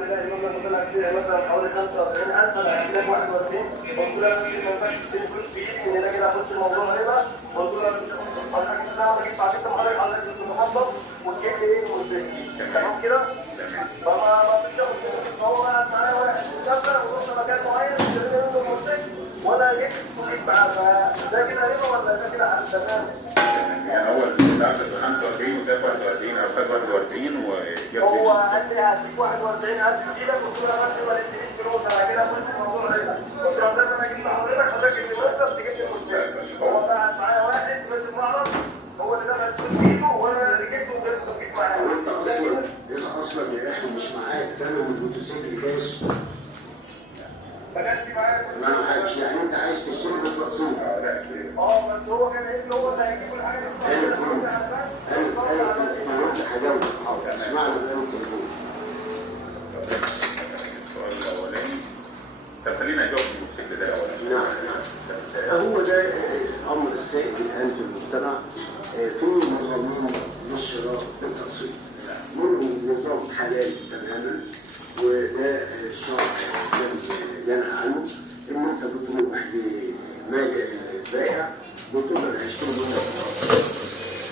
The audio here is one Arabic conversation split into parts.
نلاقي مثلا فيها مثلا حوالي 45,000 انا هجيب لك 41 قلت له ما ينفعش تشتري فلوس بايدي هنا كده اخش الموضوع هنا قلت له انا هجيب بعد كده حضرتك على المحافظه وتجيب لي ايه تمام كده؟ فما فيش هو معايا واحد مسافر ورحنا مكان معين اشترينا منه موتوسيكل وانا جبت السوق معاه فده كده هنا ولا ده كده على التمام؟ يعني هو بتاع 45 وساب 41 او خد 41 وجاب هو قال لي هديك 41 هديلك قلت له انا بدي 20 فلوس انا كده قلت الموضوع هنا قلت له انا جبت حضرتك اللي مصدر تجيب لي الموتوسيكل هو قاعد معايا واحد بس المعرض هو اللي دفع الفلوس بايده وانا اللي جبته وجبت التوكيل معايا. انت اصلا يا اخي مش معاك ثمن الموتوسيكل كاش. ما معكش يعني انت عايز تشتري بالتقسيط. بس هو كان قايل هو اللي هيجيب الحاجه دي. انا قلت هجاوبك حاضر اسمعني من التليفون. السؤال الاولاني طب خلينا نجاوب الموتوسيكل ده اولا. نعم هو ده الامر السائد الان في المجتمع في نظامين للشراء بالتقسيط. منهم نظام حلال تماما وده الشرع ينهى عنه ان انت بتروح لمالك البائع بتقول له انا هشتري منك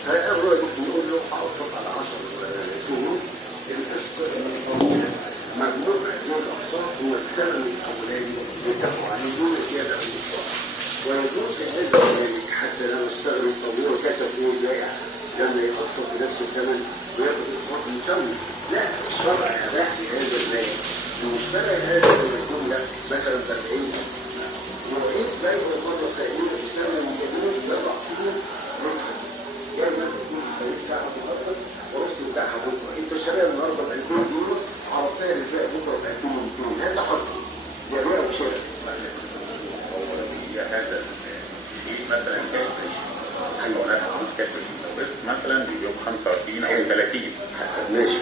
فالراجل بيقول له اقسط على 10 شهور مجموع هذه الاقساط هو الثمن الاولاني يتفق عليه دون زياده في الاقساط ويجوز هذا المالك حتى لو اشتغل الطبيعي وكتب فيه البائع لما يقسط بنفس الثمن وياخد اقساط مسمى لا الشرع اباح لهذا المالك المشترى هذا يكون له مثلا 40 وإيه بيعه مرة ثانية بسبب الجميل يضع فيه ربحا يعني ما تكون الفريق بتاعها بتأثر ورصد بتاعها بكرة انت شاريها النهارده ب 2000 يورو عرفتها للبيع بكرة ب 2200 هذا حق ده بيع وشراء هو هي هذا مثلا كاش لو انا عملت كاش مثلا بيجيب 25 او 30 ماشي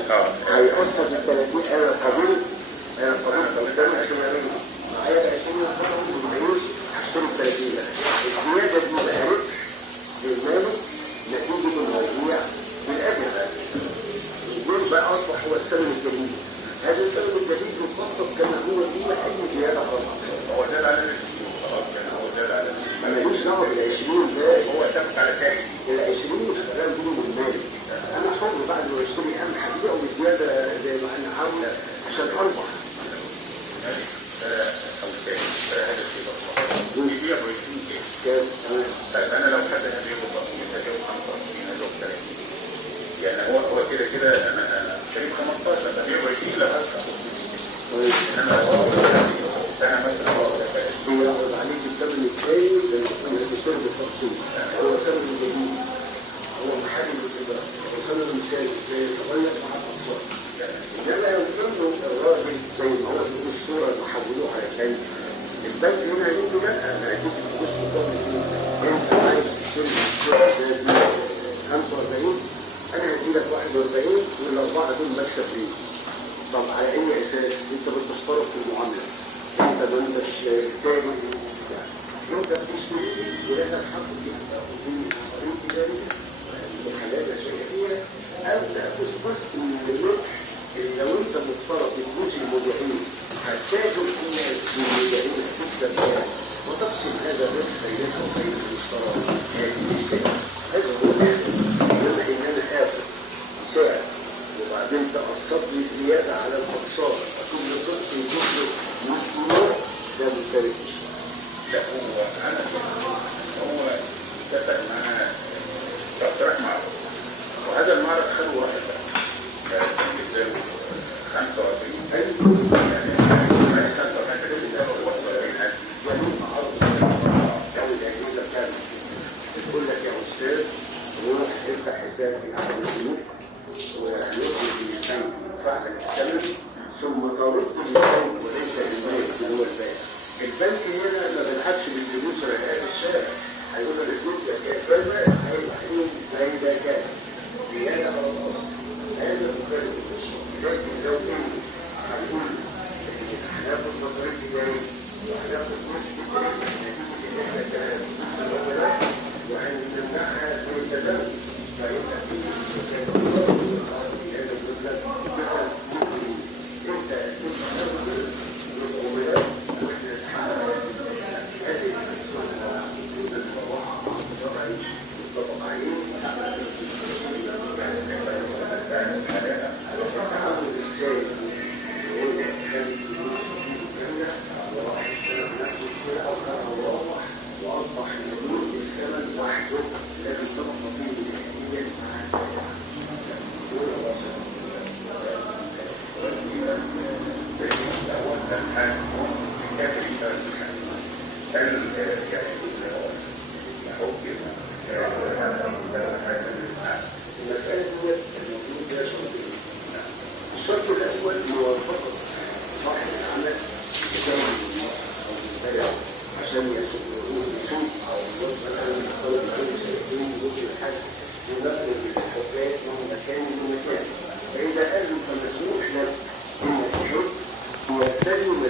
هيأثر ب 30 انا قبول قدامك شمالين معايا ب 20 ما بعيش هشتري ب 30 الزيادة دي بقى ربح للمالك نتيجة الموضوع بالأجل الجول بقى أصبح هو الثمن الجديد هذا الثمن الجديد مخصص كما هو دون أي زيادة خالص هو زاد على خلاص يعني هو زاد على مالوش دعوة بال 20 ده هو ثابت على كاش ال 20 شغال بيهم المالك أنا حر بعد ما يشتري أهم حاجة وبزيادة زي ما أنا عاوز عشان أربح او كاش هذا الشيء بيبيع ب 20 كاش طيب انا لو حد هبيعه بقسيط هبيعه ب 25 هبيعه ب 30 يعني هو كده انا شاري ب 15 هبيعه ب 20 لا هدفع انما لو انا مثلا بيعرض عليك الثمن الثاني اللي بتشتري بالتقسيط هو الثمن الجديد هو محل الكبار هو الثمن الثاني يتغير مع الاقساط انما يمكن الراجل زي ما هو بيقول الصوره اللي حولوها على البنك البنك هنا يقول له لا انا اديك فلوس مقابل انت عايز تشتري 45 انا هدي لك 41 والاربعه دول مكسب ليه طب على اي اساس انت بتشترط في المعامله انت ما انتش تاني انت بتشتري ولازم تحط فيها طريق تجاريه وحاجات شركيه او تاخذ جزء من الربح لو انت مفترض بفلوس المبيعين هتتاجر الناس من المبيعين هتكسب فيها وتقسم هذا الربح بينك وبين المشترى هذا هو بما ان انا اخذ سعر وبعدين تقسط لي زياده على الاقساط كل قسط يجيب له 100 يورو ده مختلف لا هو اتفق معاه اقترح معه وهذا المعرض خلوه واحد يعني 25 يقول لك يا استاذ روح افتح حساب في احد البنوك وهنخرج من البنك يدفع لك الثمن ثم ترد للبنك وليس للمالك اللي هو البائع. البنك هنا ما بيلعبش بالفلوس رهان الشارع هيقول لك الفلوس يا كذا هيبقى زي ده كان زياده على الاصل هذا مخالف للشرع لكن لو كان هنقول هناخد مصاريف تجاريه وهناخد فلوس نتيجه ان احنا كلام وهنمنعها من التداول فيبقى في مثلا انت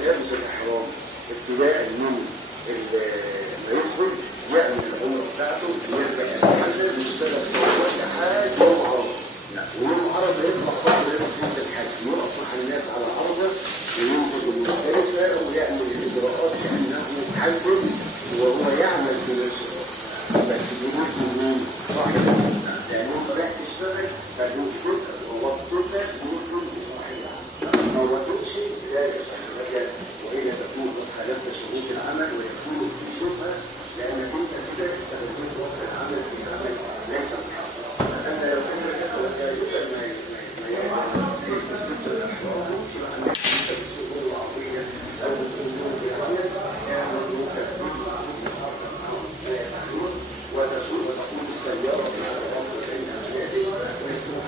ملابس الإحرام ابتداء من ما يدخل يعمل العمرة بتاعته ويرجع يتحلل ويشتغل في الوقت لحد يوم عرفة. ويوم عرفة يطلع فضل يوم الحج يقف مع الناس على عرفة وينتج المختلفة ويعمل الإجراءات كأنه محجج وهو يعمل في نفسه. بس بيقول من صاحب يعني هو رايح يشتغل فبيقول كده هو كده بيقول صاحب ما وجدش لا يصح المجال وهي تكون خالفت شروط العمل ويكون في شبهه لانك انت كده استخدمت وقت العمل في العمل ليس محقق. فانت لو كنت تاخذ جائزه ما يعمل في الاحوال يبقى انك انت بتشوفه العربيه او الامور بالعمل يعمل تثبيت وتسوق وتقود السياره على الارض بين اشيائه ويكون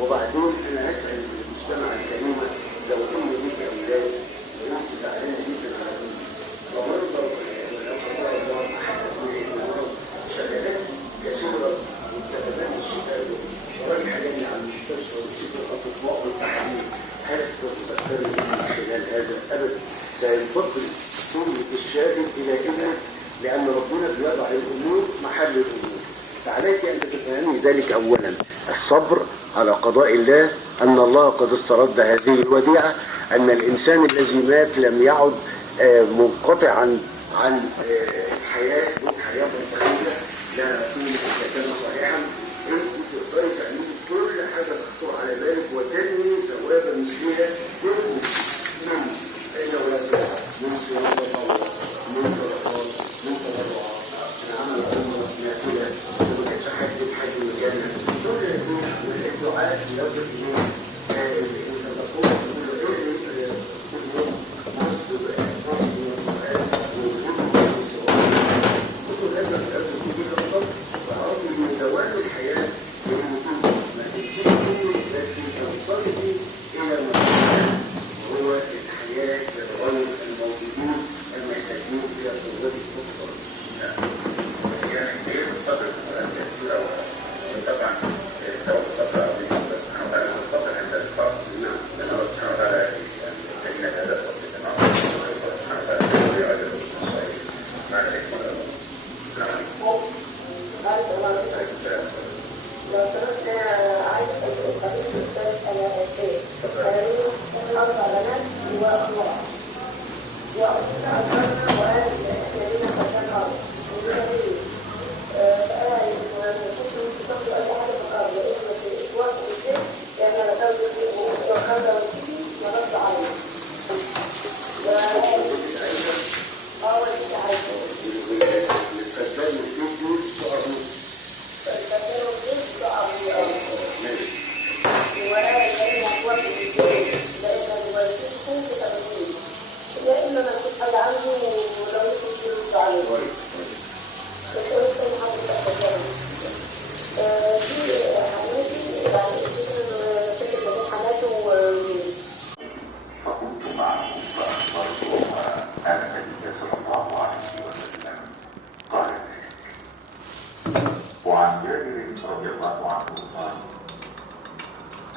وبعدين انا اسال المجتمع الكريم لو كنا بيك اولاد وانت تعلمنا بيك العالمين ومرضى شغالات كثيره وكتابات الشباب ورايحه جايه على المستشفى وتشوف الاطباء والتحاليل هل تفكر من خلال هذا ابدا سينفضل سنه الشاهد الى كده لان ربنا بيضع الامور محل الامور. فعليك ان تتفهمي ذلك اولا الصبر على قضاء الله أن الله قد استرد هذه الوديعة أن الإنسان الذي مات لم يعد منقطعا عن الحياة حياة طويلة لا أكون إذا كان صحيحا أنت تقدري تعملي كل حاجة تخطر على بالك وتنمي ثوابا مثلها من أين ولادها من صراط الله من صدقات من تبرعات من عمل عمرة نافلة وما كانش حد بحد مكانها كل الدعاء يوجد من التطور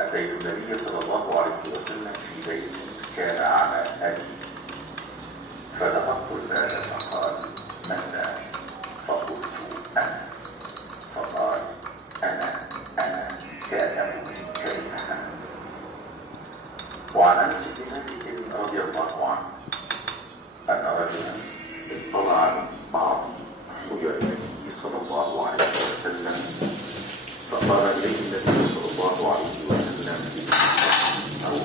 أتيت النبي صلى الله عليه وسلم في بيته كان على أبي، فدققت الباب فقال: من ذا؟ فقلت: أنا. فقال: أنا كأنه كرهها. وعن أنس بن مالك رضي الله عنه أن رجلا اطلع من بعض حجر النبي صلى الله عليه وسلم، فقال إليه النبي صلى الله عليه وسلم: أو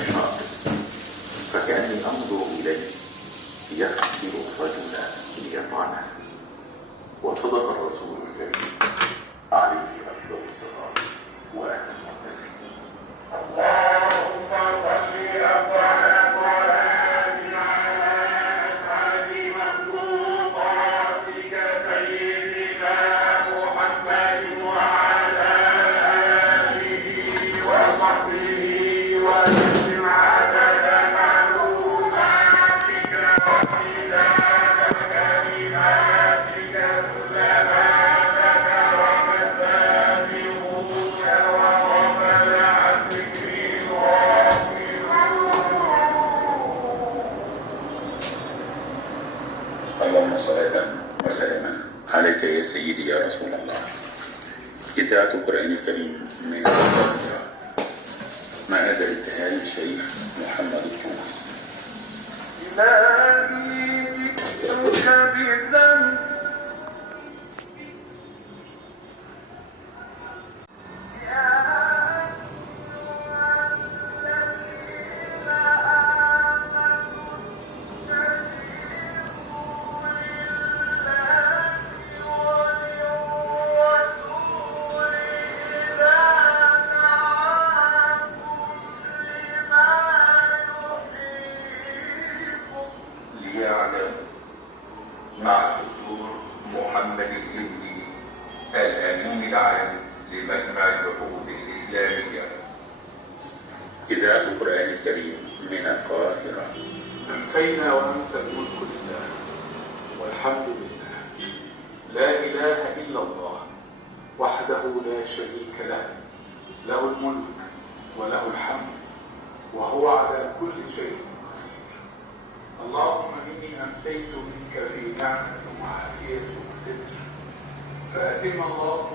مشاقص، فكأني أنظر إليه يختر الرجل ليطعنه. وصدق الرسول الكريم عليه أفضل الصلاة وأتم التسليم. اللهم صل على اللهم صلاة وسلاما عليك يا سيدي يا رسول الله. إذاعة القرآن الكريم من مع هذا الابتهال الشريف محمد الطوخي. إلهي جئتك بذنب مع الدكتور محمد الهندي الأمين العام لمجمع البحوث الإسلامية. إذاعة القرآن الكريم من القاهرة. أمسينا وأمسى الملك لله والحمد لله، لا إله إلا الله وحده لا شريك له، له الملك وله الحمد وهو على كل شيء قدير. اللهم إني أمسيت منك في نعمة وعافية وستر، فأتم اللهم